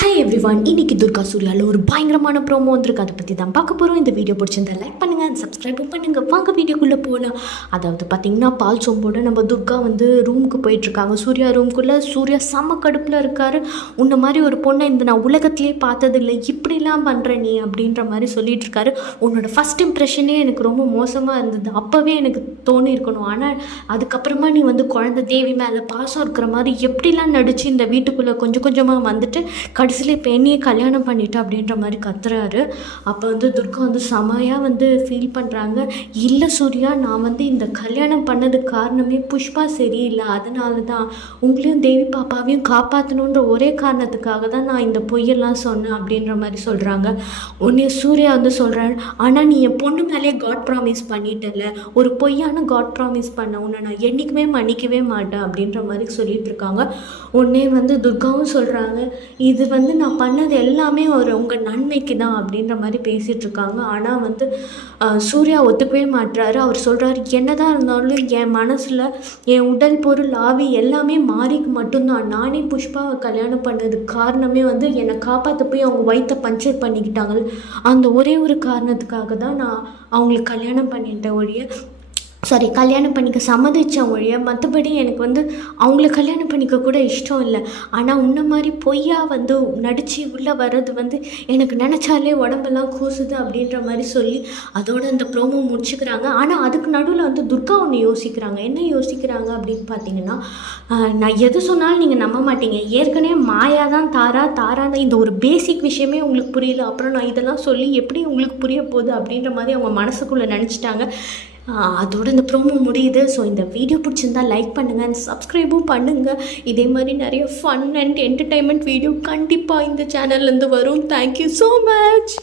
Hi everyone, இன்னைக்கு துர்கா சூர்யாவில் ஒரு பயங்கரமான ப்ரோமோ வந்திருக்கு. அதை பற்றி தான் பார்க்க போகிறோம். இந்த வீடியோ பிடிச்சிருந்தா லைக் பண்ணுங்கள் அண்ட் சப்ஸ்கிரைபும் பண்ணுங்கள். வாங்க வீடியோக்குள்ளே போகலாம். அதாவது பார்த்திங்கன்னா, பால் சொம்போடு நம்ம துர்கா வந்து ரூமுக்கு போயிட்டுருக்காங்க. சூர்யா ரூமுக்குள்ளே. சூர்யா செம்ம கடுப்பில் இருக்கார். உன்ன மாதிரி ஒரு பொண்ணை நான் உலகத்திலே பார்த்ததில்லை, இப்படிலாம் பண்ணுற நீ அப்படின்ற மாதிரி சொல்லிகிட்டு இருக்காரு. உன்னோட ஃபஸ்ட் இம்ப்ரெஷனே எனக்கு ரொம்ப மோசமாக இருந்தது, அப்போவே எனக்கு தோணியிருக்கணும். ஆனால் அதுக்கப்புறமா நீ வந்து குழந்தை தேவி மேலே பாசம் இருக்கிற மாதிரி எப்படிலாம் நடித்து இந்த வீட்டுக்குள்ளே கொஞ்சம் கொஞ்சமாக வந்துட்டு கடைசியில் இப்போ என்னையே கல்யாணம் பண்ணிவிட்டு அப்படின்ற மாதிரி கத்துறாரு. அப்போ வந்து துர்கா வந்து செமையாக வந்து ஃபீல் பண்ணுறாங்க. இல்லை சூர்யா, நான் வந்து இந்த கல்யாணம் பண்ணதுக்கு காரணமே புஷ்பா சரியில்லை, அதனால தான் உங்களையும் தேவி பாப்பாவையும் காப்பாற்றணுன்ற ஒரே காரணத்துக்காக தான் நான் இந்த பொய்யெல்லாம் சொன்னேன் அப்படின்ற மாதிரி சொல்கிறாங்க. உடனே சூர்யா வந்து சொல்கிறாரு, ஆனால் நீ என் பொண்ணு மேலே காட் ப்ராமிஸ் பண்ணிட்டல, ஒரு பொய்யான காட் ப்ராமிஸ் பண்ண உன்னை நான் என்றைக்குமே மன்னிக்கவே மாட்டேன் அப்படின்ற மாதிரி சொல்லிட்டு இருக்காங்க. உடனே வந்து துர்காவும் சொல்கிறாங்க, இது வந்து நான் பண்ணது எல்லாமே உங்கள் நன்மைக்கு தான் அப்படின்ற மாதிரி பேசிகிட்டு இருக்காங்க. ஆனால் வந்து சூர்யா ஒத்துக்கவே மாட்டுறாரு. அவர் சொல்கிறாரு, என்னதான் இருந்தாலும் என் மனசில் என் உடல் பொருள் ஆவி எல்லாமே மாறிக்கு மட்டும்தான். நானே புஷ்பாவை கல்யாணம் பண்ணதுக்கு காரணமே வந்து என்னை காப்பாற்ற போய் அவங்க வயிற்ற பஞ்சர் பண்ணிக்கிட்டாங்க. அந்த ஒரே ஒரு காரணத்துக்காக தான் நான் அவங்களுக்கு கல்யாணம் பண்ணிட்டேன் ஒழிய கல்யாணம் பண்ணிக்க சம்மதிச்சேன் ஒழிய மற்றபடி எனக்கு வந்து அவங்கள கல்யாணம் பண்ணிக்க கூட இஷ்டம் இல்லை. ஆனால் உன்ன மாதிரி பொய்யா வந்து நடித்து உள்ளே வர்றது வந்து எனக்கு நினச்சாலே உடம்பெல்லாம் கூசுது அப்படின்ற மாதிரி சொல்லி அதோட அந்த ப்ரோமோ முடிச்சுக்கிறாங்க. ஆனால் அதுக்கு நடுவில் வந்து துர்கா ஒன்று யோசிக்கிறாங்க. என்ன யோசிக்கிறாங்க அப்படின்னு பார்த்தீங்கன்னா, நான் எது சொன்னாலும் நீங்கள் நம்ப மாட்டீங்க, ஏற்கனவே மாயா தான் தாரா தான் இந்த ஒரு பேசிக் விஷயமே உங்களுக்கு புரியல, அப்புறம் நான் இதெல்லாம் சொல்லி எப்படி உங்களுக்கு புரிய போகுது அப்படின்ற மாதிரி அவங்க மனசுக்குள்ளே நினச்சிட்டாங்க. அதோட இந்த ப்ரோமோ முடியுது. ஸோ இந்த வீடியோ பிடிச்சிருந்தா லைக் பண்ணுங்கள் அண்ட் சப்ஸ்கிரைபும் பண்ணுங்கள். இதே மாதிரி நிறைய ஃபன் அண்ட் என்டர்டைன்மெண்ட் வீடியோ கண்டிப்பாக இந்த சேனல்லேருந்து வரும். Thank you so much.